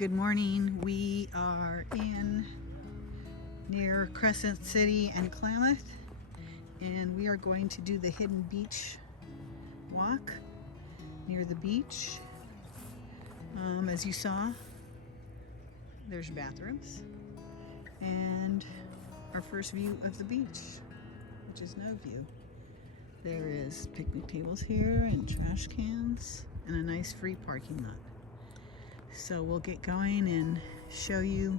Good morning. We are near Crescent City and Klamath, and we are going to do the hidden beach walk near the beach. As you saw, there's bathrooms and our first view of the beach, which is no view. There is picnic tables here and trash cans and a nice free parking lot. So we'll get going and show you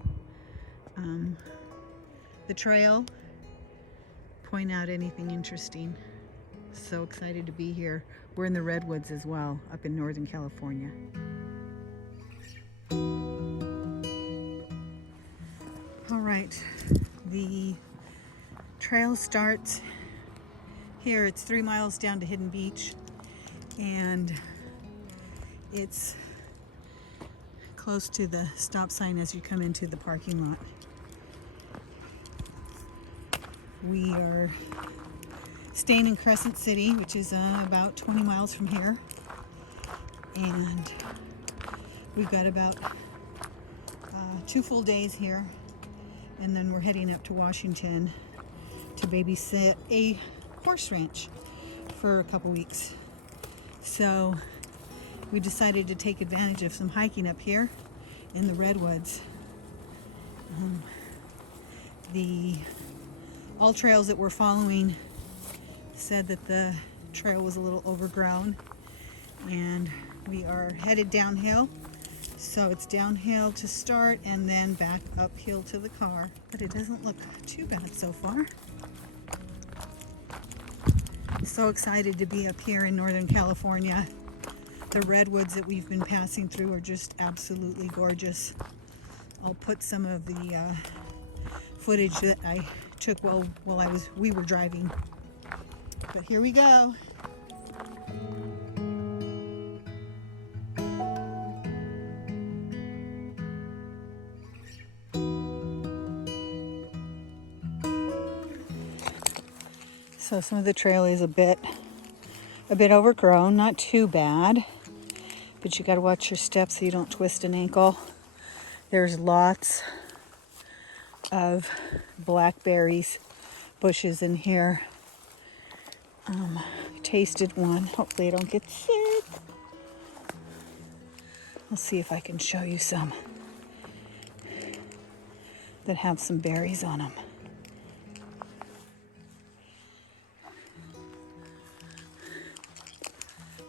the trail, point out anything interesting. So excited to be here. We're in the Redwoods as well, up in Northern California. All right, the trail starts here. It's 3 miles down to Hidden Beach, and it's close to the stop sign as you come into the parking lot. We are staying in Crescent City, which is about 20 miles from here, and we've got about 2 full days here, and then we're heading up to Washington to babysit a horse ranch for a couple weeks. So we decided to take advantage of some hiking up here in the Redwoods. The AllTrails that we're following said that the trail was a little overgrown, and we are headed downhill. So it's downhill to start and then back uphill to the car, but it doesn't look too bad so far. So excited to be up here in Northern California. The redwoods that we've been passing through are just absolutely gorgeous. I'll put some of the footage that I took while we were driving. But here we go. So some of the trail is a bit overgrown, not too bad, but you got to watch your steps so you don't twist an ankle. There's lots of blackberries bushes in here. Tasted one. Hopefully I don't get sick. I'll see if I can show you some that have some berries on them.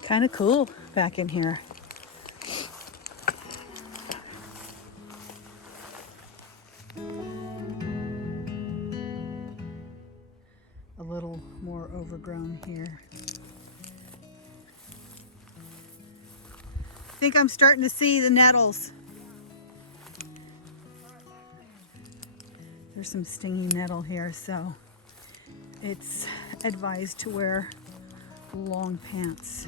Kind of cool back in here. A little more overgrown here. I think I'm starting to see the nettles. There's some stinging nettle here, so it's advised to wear long pants.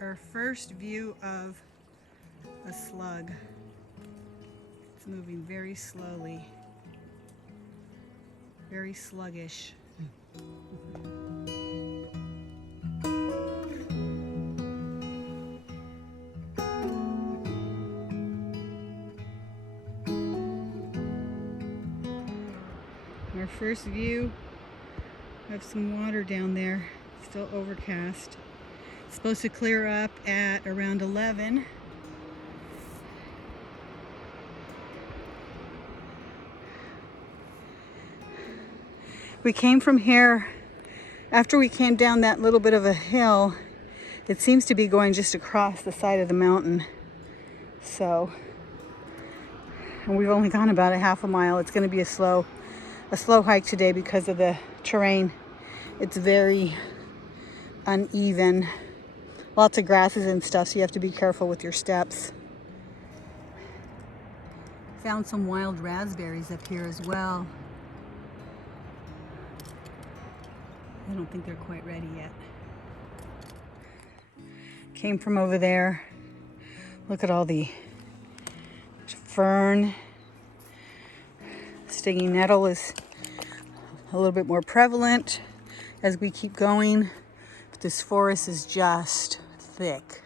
Our first view of a slug. It's moving very slowly, very sluggish. Our first view of some water down there, still overcast. It's supposed to clear up at around 11. We came from here, after we came down that little bit of a hill, it seems to be going just across the side of the mountain. So, and we've only gone about a half a mile. It's going to be a slow hike today because of the terrain. It's very uneven. Lots of grasses and stuff, so you have to be careful with your steps. Found some wild raspberries up here as well. I don't think they're quite ready yet. Came from over there. Look at all the fern Stinging nettle is a little bit more prevalent as we keep going, but this forest is just thick.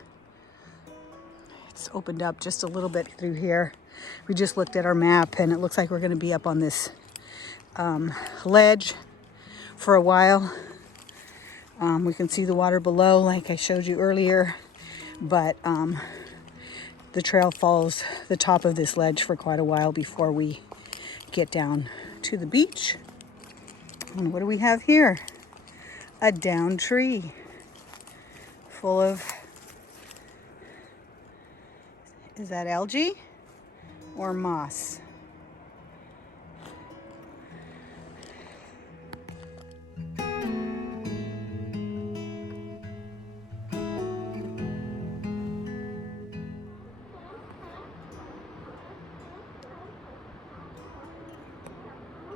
It's opened up just a little bit through here. We just looked at our map and it looks like we're going to be up on this ledge for a while. We can see the water below like I showed you earlier, but the trail follows the top of this ledge for quite a while before we get down to the beach. And what do we have here? A down tree full of, is that algae or moss?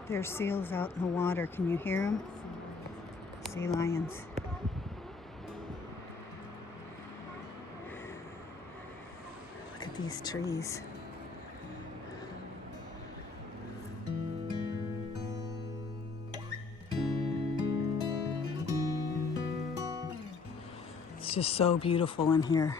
There's seals out in the water. Can you hear them? Sea lions. Look at these trees. It's just so beautiful in here.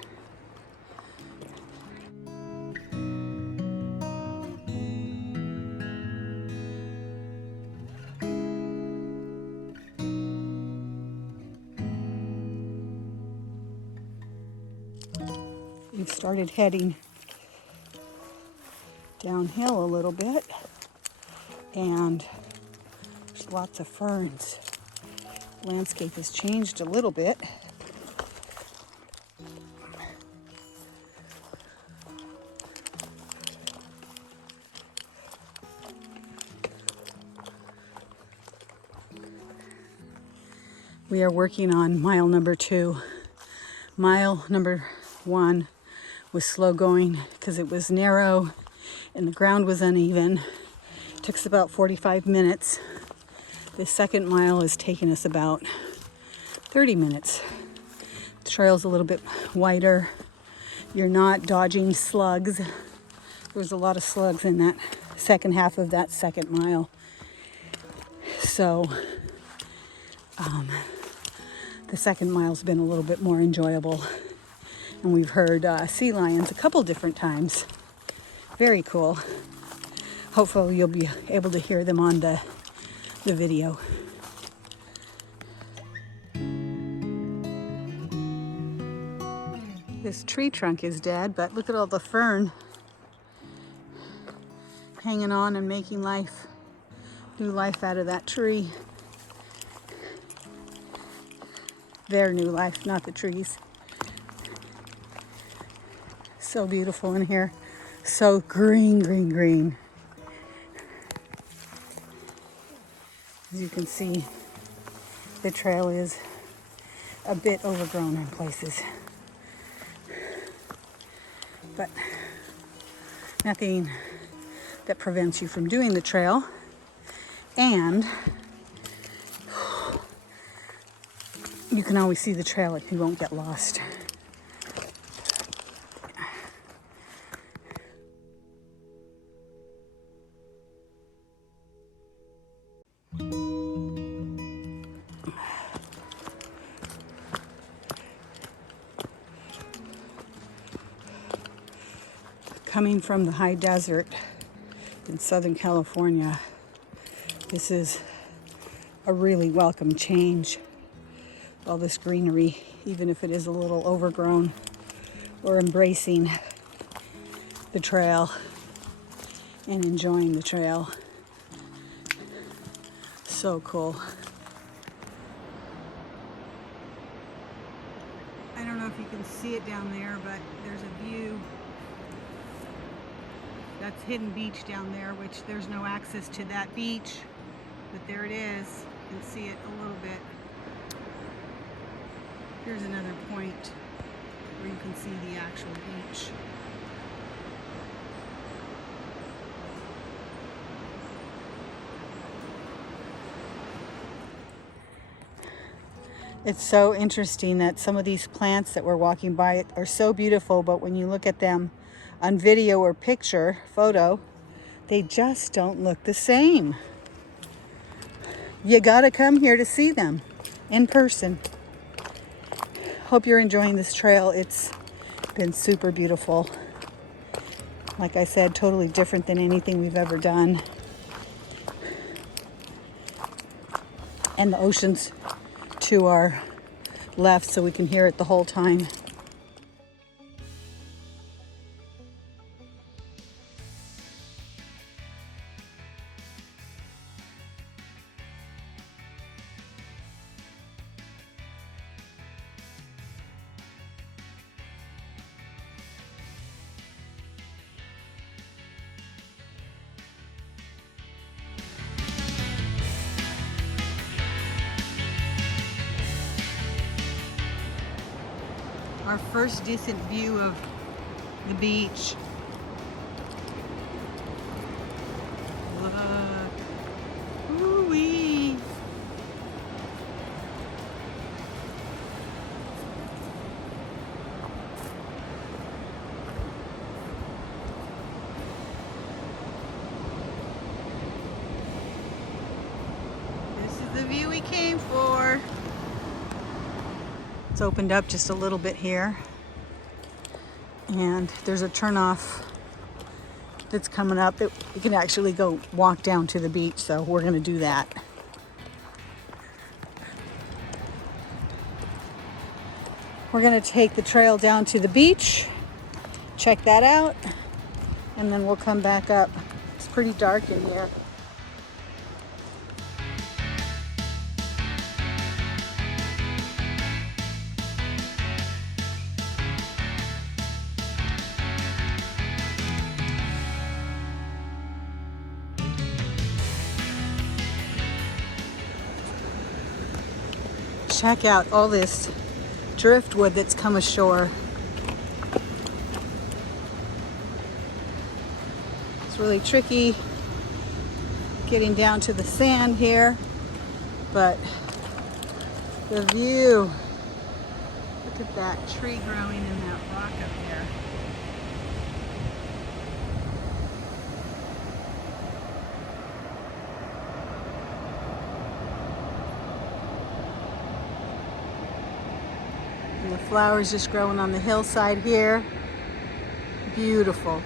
We've started heading downhill a little bit, and there's lots of ferns. The landscape has changed a little bit. We are working on mile number 2. Mile number 1 was slow going because it was narrow and the ground was uneven. It took us about 45 minutes. The second mile has taken us about 30 minutes. The trail's a little bit wider. You're not dodging slugs. There's a lot of slugs in that second half of that second mile. So the second mile's been a little bit more enjoyable. And we've heard sea lions a couple different times. Very cool. Hopefully you'll be able to hear them on the video. This tree trunk is dead, but look at all the fern hanging on and making new life out of that tree. Their new life, not the trees. So beautiful in here. So green, green, green. As you can see, the trail is a bit overgrown in places. But nothing that prevents you from doing the trail. And you can always see the trail and you won't get lost. Coming from the high desert in Southern California, this is a really welcome change. All this greenery, even if it is a little overgrown, or embracing the trail and enjoying the trail. So cool. I don't know if you can see it down there, but there's a view. That's Hidden Beach down there, which there's no access to that beach, but there it is. You can see it a little bit. Here's another point where you can see the actual beach. It's so interesting that some of these plants that we're walking by are so beautiful, but when you look at them on video or photo, They just don't look the same. You gotta come here to see them in person. Hope you're enjoying this trail. It's been super beautiful. Like I said, totally different than anything we've ever done. And the ocean's to our left, so we can hear it the whole time. Our first decent view of the beach. Look. Ooh-wee. This is the view we came for. It's opened up just a little bit here, and there's a turnoff that's coming up that you can actually go walk down to the beach, so we're going to do that. We're going to take the trail down to the beach, check that out, and then we'll come back up. It's pretty dark in here. Check out all this driftwood that's come ashore. It's really tricky getting down to the sand here, but the view, look at that tree growing in that rock up there. And the flowers just growing on the hillside here. Beautiful.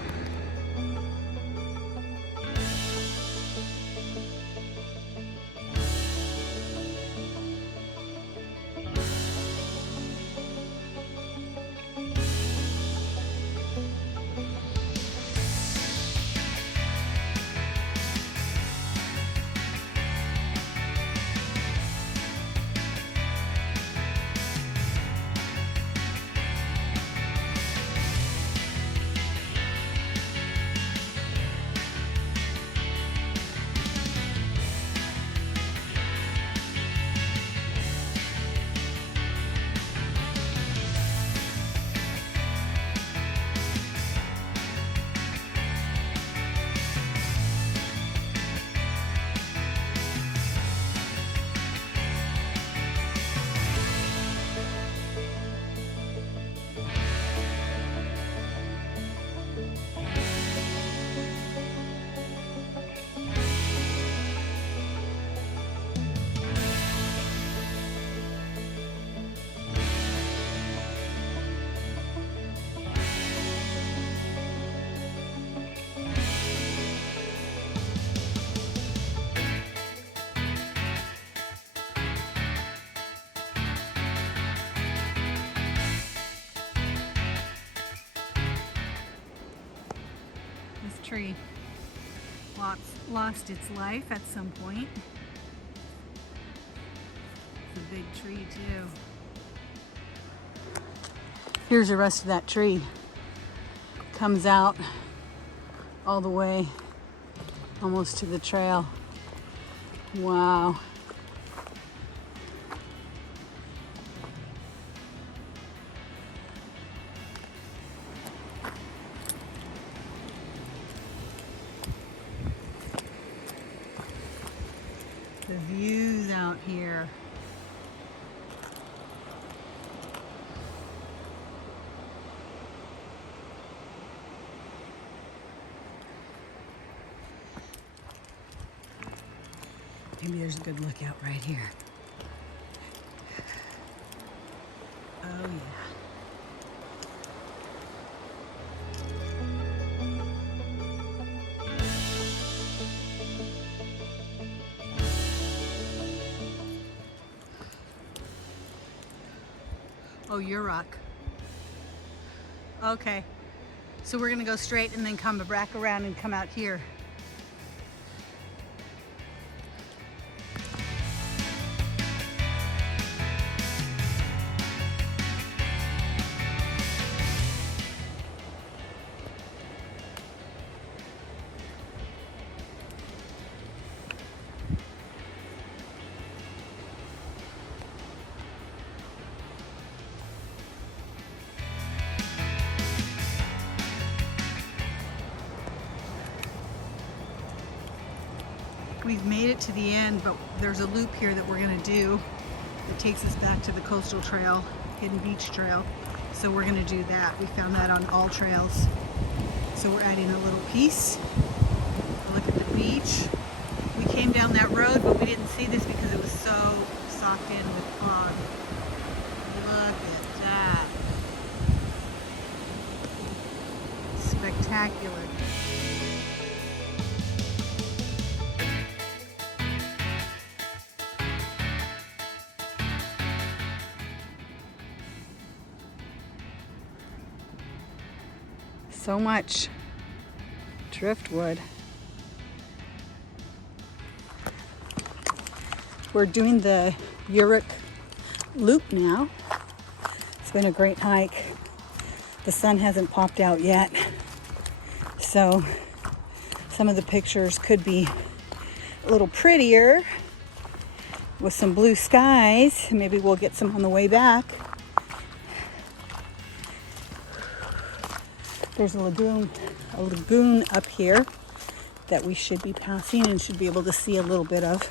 This tree lost its life at some point. It's a big tree too. Here's the rest of that tree. Comes out all the way almost to the trail. Wow. The views out here. Maybe there's a good lookout right here. Oh yeah. Oh, your rock. Okay. So we're gonna go straight and then come back around and come out here. We've made it to the end, but there's a loop here that we're gonna do that takes us back to the coastal trail, Hidden Beach Trail. So we're gonna do that. We found that on AllTrails. So we're adding a little piece. Look at the beach. We came down that road, but we didn't see this because it was so socked in with fog. Look at that. Spectacular. So much driftwood. We're doing the Uruk Loop now. It's been a great hike. The sun hasn't popped out yet, so some of the pictures could be a little prettier with some blue skies. Maybe we'll get some on the way back. There's a lagoon up here that we should be passing and should be able to see a little bit of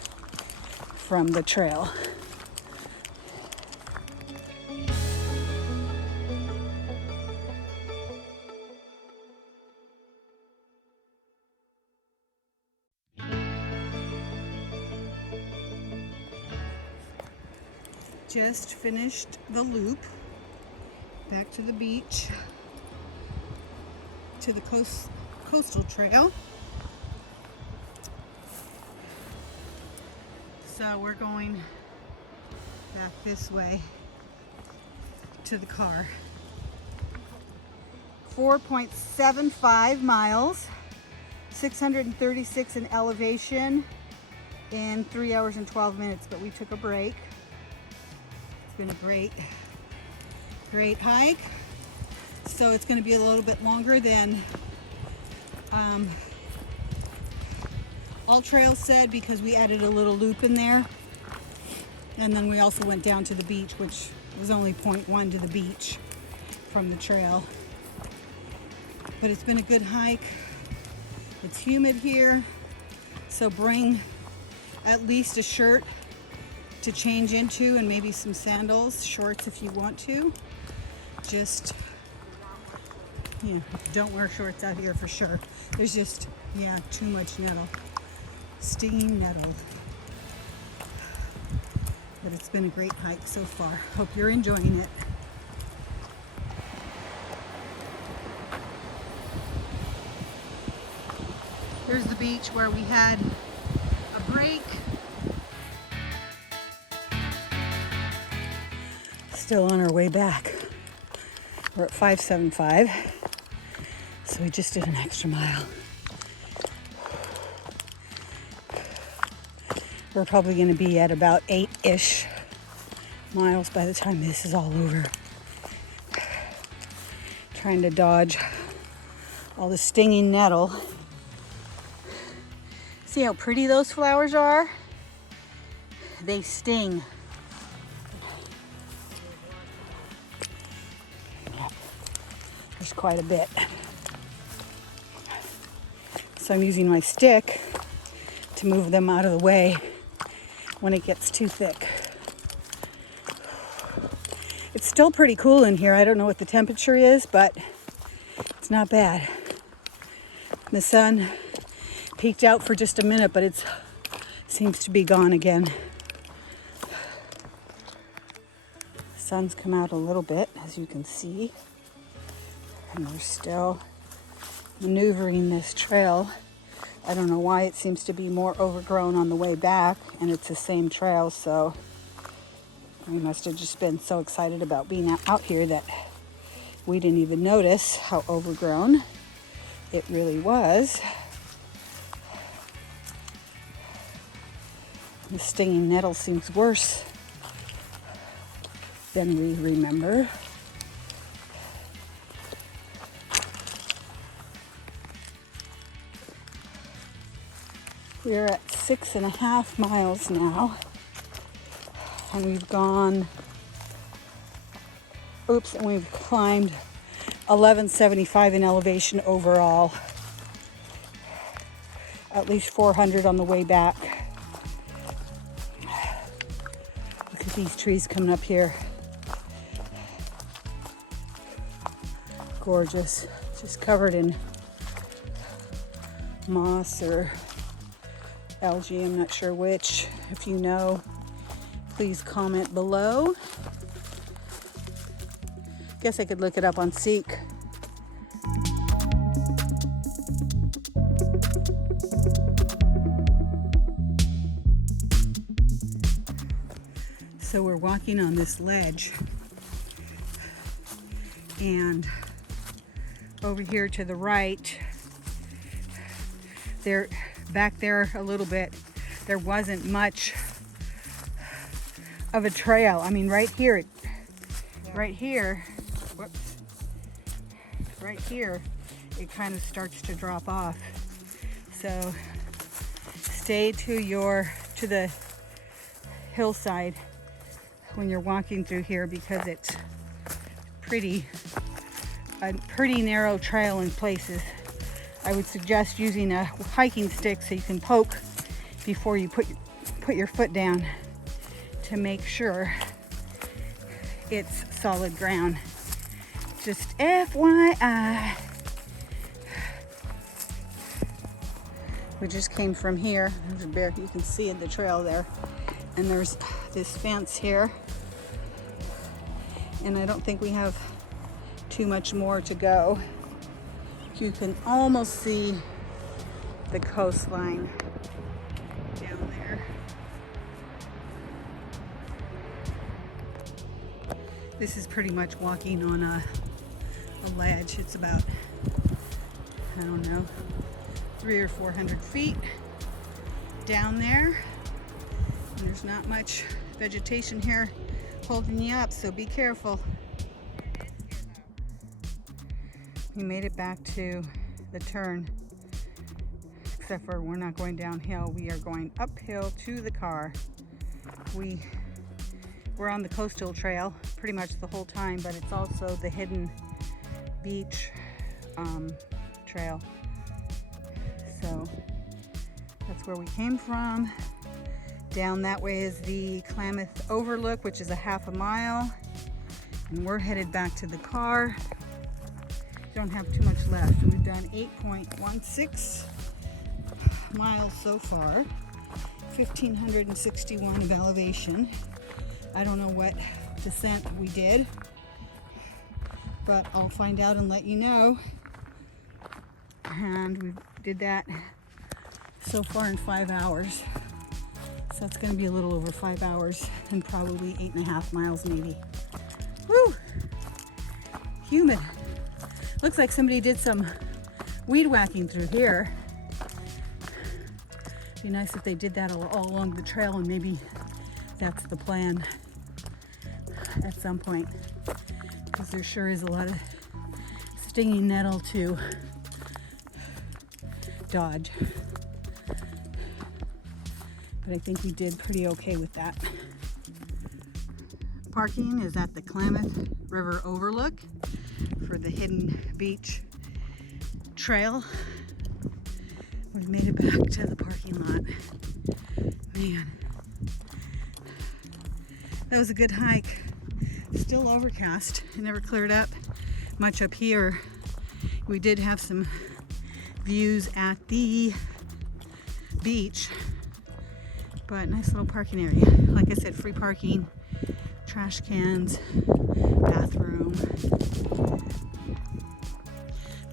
from the trail. Just finished the loop back to the beach, to the coastal trail. So we're going back this way to the car. 4.75 miles, 636 in elevation in 3 hours and 12 minutes, but we took a break. It's been a great hike. So it's going to be a little bit longer than AllTrails said, because we added a little loop in there, and then we also went down to the beach, which was only 0.1 to the beach from the trail. But it's been a good hike. It's humid here, so bring at least a shirt to change into and maybe some sandals, shorts if you want to. Just, you know, don't wear shorts out here for sure. There's just, too much nettle. Stinging nettle. But it's been a great hike so far. Hope you're enjoying it. Here's the beach where we had a break. Still on our way back. We're at 575, so we just did an extra mile. We're probably going to be at about 8-ish miles by the time this is all over. Trying to dodge all the stinging nettle. See how pretty those flowers are? They sting. There's quite a bit. So I'm using my stick to move them out of the way when it gets too thick. It's still pretty cool in here. I don't know what the temperature is, but it's not bad. The sun peeked out for just a minute, but it's seems to be gone again. Sun's come out a little bit, as you can see, and we're still maneuvering this trail. I don't know why it seems to be more overgrown on the way back, and it's the same trail, so we must have just been so excited about being out here that we didn't even notice how overgrown it really was. The stinging nettle seems worse than we remember. We're at 6.5 miles now, and we've gone, and we've climbed 1175 in elevation overall. At least 400 on the way back. Look at these trees coming up here. Gorgeous. Just covered in moss or algae, I'm not sure which. If you know, please comment below. Guess I could look it up on Seek. So we're walking on this ledge, and over here to the right, back there a little bit, there wasn't much of a trail. I mean, right here, it kind of starts to drop off. So stay to the hillside when you're walking through here, because it's a pretty narrow trail in places. I would suggest using a hiking stick so you can poke before you put your foot down to make sure it's solid ground. Just FYI. We just came from here. There's a bear, you can see in the trail there. And there's this fence here. And I don't think we have too much more to go. You can almost see the coastline down there. This is pretty much walking on a ledge. It's about, I don't know, 300 or 400 feet down there. And there's not much vegetation here holding you up, so be careful. We made it back to the turn, except for we're not going downhill. We are going uphill to the car. We're on the coastal trail pretty much the whole time, but it's also the hidden beach trail. So that's where we came from. Down that way is the Klamath overlook, which is a half a mile. And we're headed back to the car. Don't have too much left. We've done 8.16 miles so far. 1,561 of elevation. I don't know what descent we did, but I'll find out and let you know. And we did that so far in 5 hours. So it's going to be a little over 5 hours and probably 8.5 miles maybe. Woo! Humid. Looks like somebody did some weed whacking through here. Be nice if they did that all along the trail, and maybe that's the plan at some point, because there sure is a lot of stinging nettle to dodge. But I think we did pretty okay with that. Parking is at the Klamath River Overlook for the Hidden Beach Trail. We've made it back to the parking lot. Man, that was a good hike. Still overcast. It never cleared up much up here. We did have some views at the beach, But nice little parking area. Like I said, free parking, trash cans, bathroom.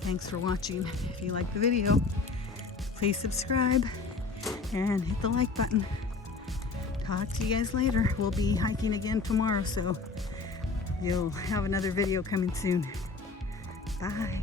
Thanks for watching. If you like the video, please subscribe and hit the like button. Talk to you guys later. We'll be hiking again tomorrow, so you'll have another video coming soon. Bye.